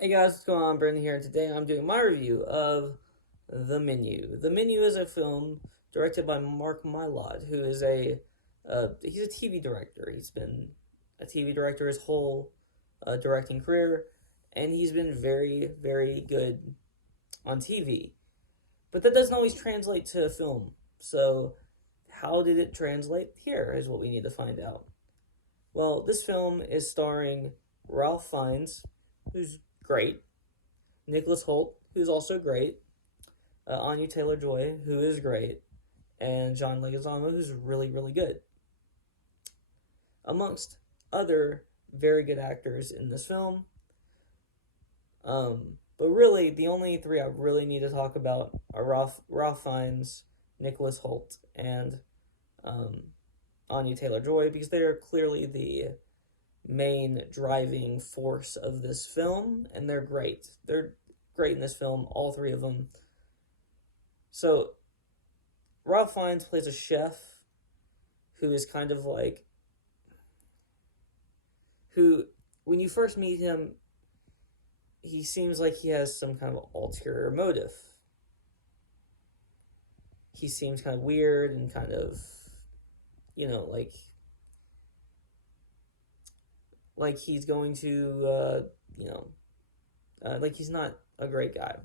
Hey guys, what's going on? Brendan here. Today I'm doing my review of The Menu. The Menu is a film directed by Mark Mylod, who is he's a TV director. He's been a TV director his whole directing career, and he's been very, very good on TV. But that doesn't always translate to film. So, how did it translate here? Is what we need to find out. Well, this film is starring Ralph Fiennes, who's great. Nicholas Hoult, who's also great, Anya Taylor-Joy, who is great, and John Leguizamo, who's really, really good, amongst other very good actors in this film. But really, the only three I really need to talk about are Ralph Fiennes, Nicholas Hoult, and um, Anya Taylor-Joy, because they are clearly the main driving force of this film, and they're great. They're great in this film, all three of them. So Ralph Fiennes plays a chef who is kind of like who when you first meet him, he seems like he has some kind of ulterior motive. He seems kind of weird and kind of, you know, like he's going to, like he's not a great guy.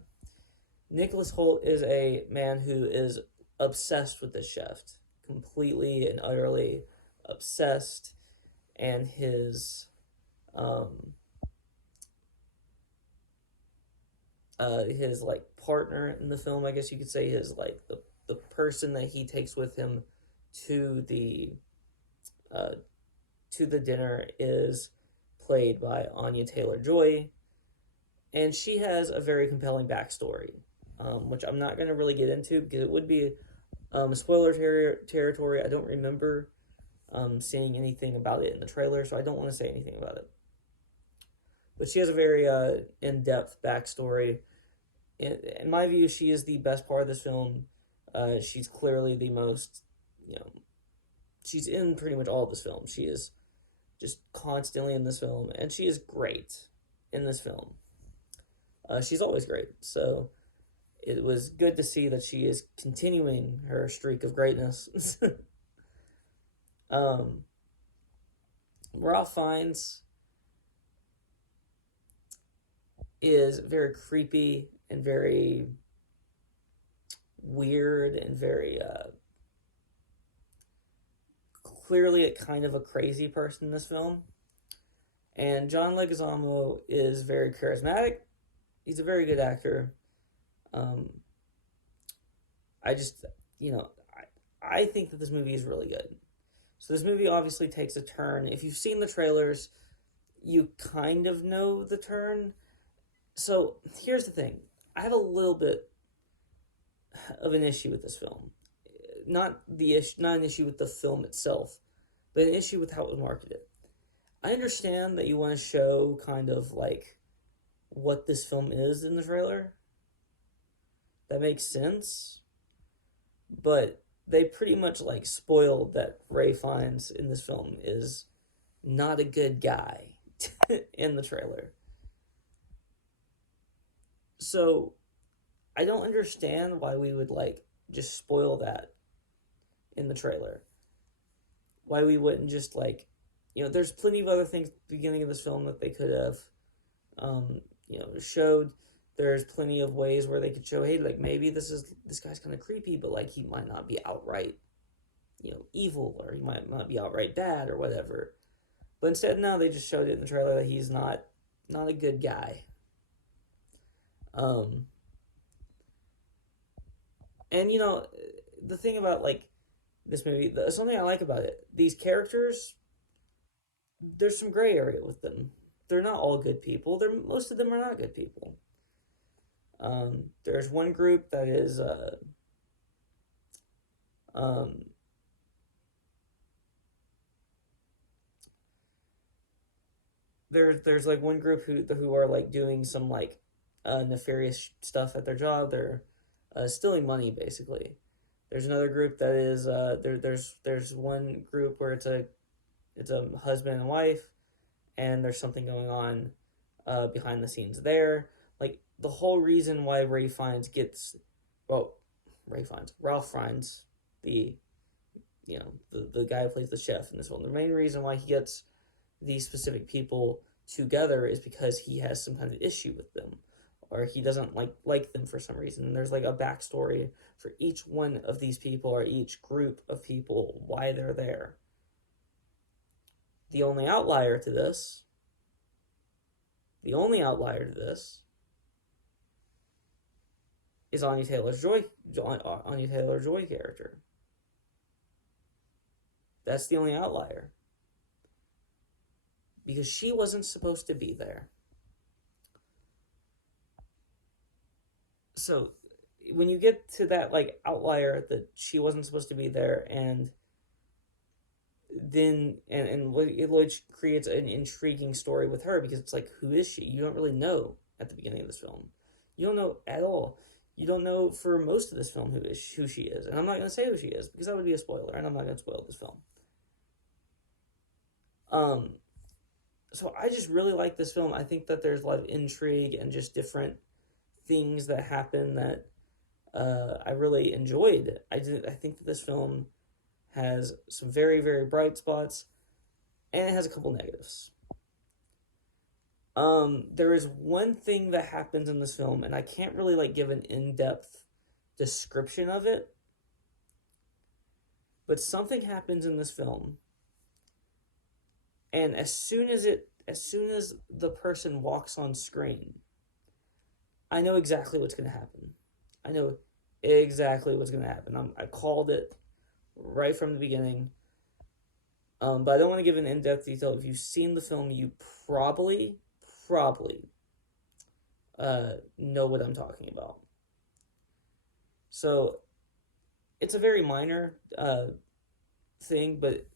Nicholas Hoult is a man who is obsessed with this chef, completely and utterly obsessed, and um, his like partner in the film, I guess you could say, his like the person that he takes with him to the uh, to the dinner is played by Anya Taylor Joy, and she has a very compelling backstory, which I'm not going to really get into because it would be spoiler territory. I don't remember seeing anything about it in the trailer, so I don't want to say anything about it. But she has a very in depth backstory. In my view, she is the best part of this film. She's clearly the most, you know, she's in pretty much all of this film. She is just constantly in this film, and she is great in this film. She's always great. So it was good to see that she is continuing her streak of greatness. um, Ralph Fiennes is very creepy and very weird and very clearly a kind of a crazy person in this film. And John Leguizamo is very charismatic. He's a very good actor. Um, I just, you know, I think that this movie is really good. So this movie obviously takes a turn. If you've seen the trailers, you kind of know the turn. So here's the thing. I have a little bit of an issue with this film. Not an issue with the film itself, but an issue with how it was marketed. I understand that you want to show kind of like what this film is in the trailer. That makes sense. But they pretty much like spoiled that Ray Fiennes in this film is not a good guy in the trailer. So I don't understand why we would like just spoil that in the trailer. Why we wouldn't just like, there's plenty of other things at the beginning of this film that they could have, showed. There's plenty of ways where they could show, hey, like maybe this guy's kind of creepy, but like he might not be outright, evil, or he might not be outright bad or whatever. But instead, no, they just showed it in the trailer that he's not a good guy. Um, and the thing about like this movie, something I like about it, these characters, there's some gray area with them. They're not all good people. Most of them are not good people. There's one group that is um, there's like one group who are like doing some like nefarious stuff at their job. They're stealing money basically. There's another group that is there's one group where it's a husband and wife, and there's something going on behind the scenes there. Like the whole reason why Ralph Fiennes, the the guy who plays the chef in this one. The main reason why he gets these specific people together is because he has some kind of issue with them, or he doesn't like them for some reason. And there's like a backstory for each one of these people or each group of people why they're there. The only outlier to this, the only outlier to this, is Anya Taylor-Joy character. That's the only outlier. Because she wasn't supposed to be there. So when you get to that like outlier that she wasn't supposed to be there, and then it creates an intriguing story with her, because it's like, who is she? You don't really know at the beginning of this film. You don't know at all. You don't know for most of this film who she is, and I'm not going to say who she is because that would be a spoiler, and I'm not going to spoil this film. So I just really like this film. I think that there's a lot of intrigue and just different things that happen that I really enjoyed. I think that this film has some very, very bright spots, and it has a couple negatives. There is one thing that happens in this film, and I can't really like give an in-depth description of it, but something happens in this film, and as soon as the person walks on screen, I know exactly what's going to happen. I know exactly what's going to happen. I called it right from the beginning. But I don't want to give an in-depth detail. If you've seen the film, you probably know what I'm talking about. So it's a very minor thing, but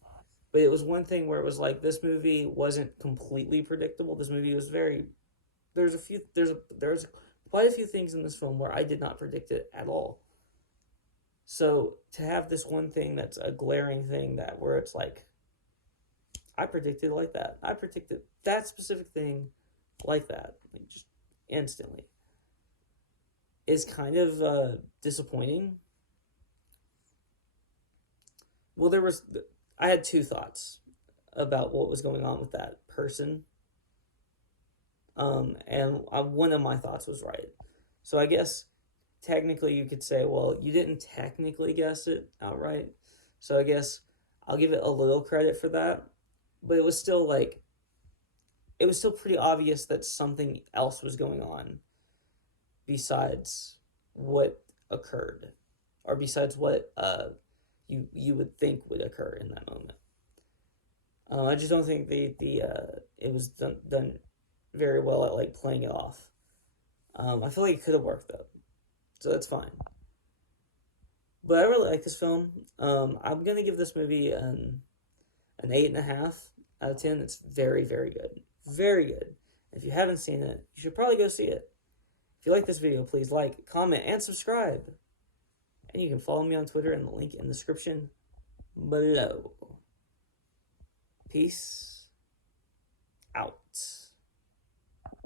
it was one thing where it was like, this movie wasn't completely predictable. This movie was there's quite a few things in this film where I did not predict it at all. So to have this one thing that's a glaring thing where it's like, I predicted like that. I predicted that specific thing like that, like just instantly, is kind of disappointing. Well, I had two thoughts about what was going on with that person. And one of my thoughts was right. So I guess technically you could say, well, you didn't technically guess it outright. So I guess I'll give it a little credit for that. But it was still pretty obvious that something else was going on besides what occurred, or besides what you would think would occur in that moment. I just don't think it was done very well at like playing it off. I feel like it could have worked though, so that's fine. But I really like this film. I'm gonna give this movie an 8.5 out of 10. It's very, very good, very good. If you haven't seen it, you should probably go see it. If you like this video, please like, comment, and subscribe. And you can follow me on Twitter in the link in the description below. Peace out.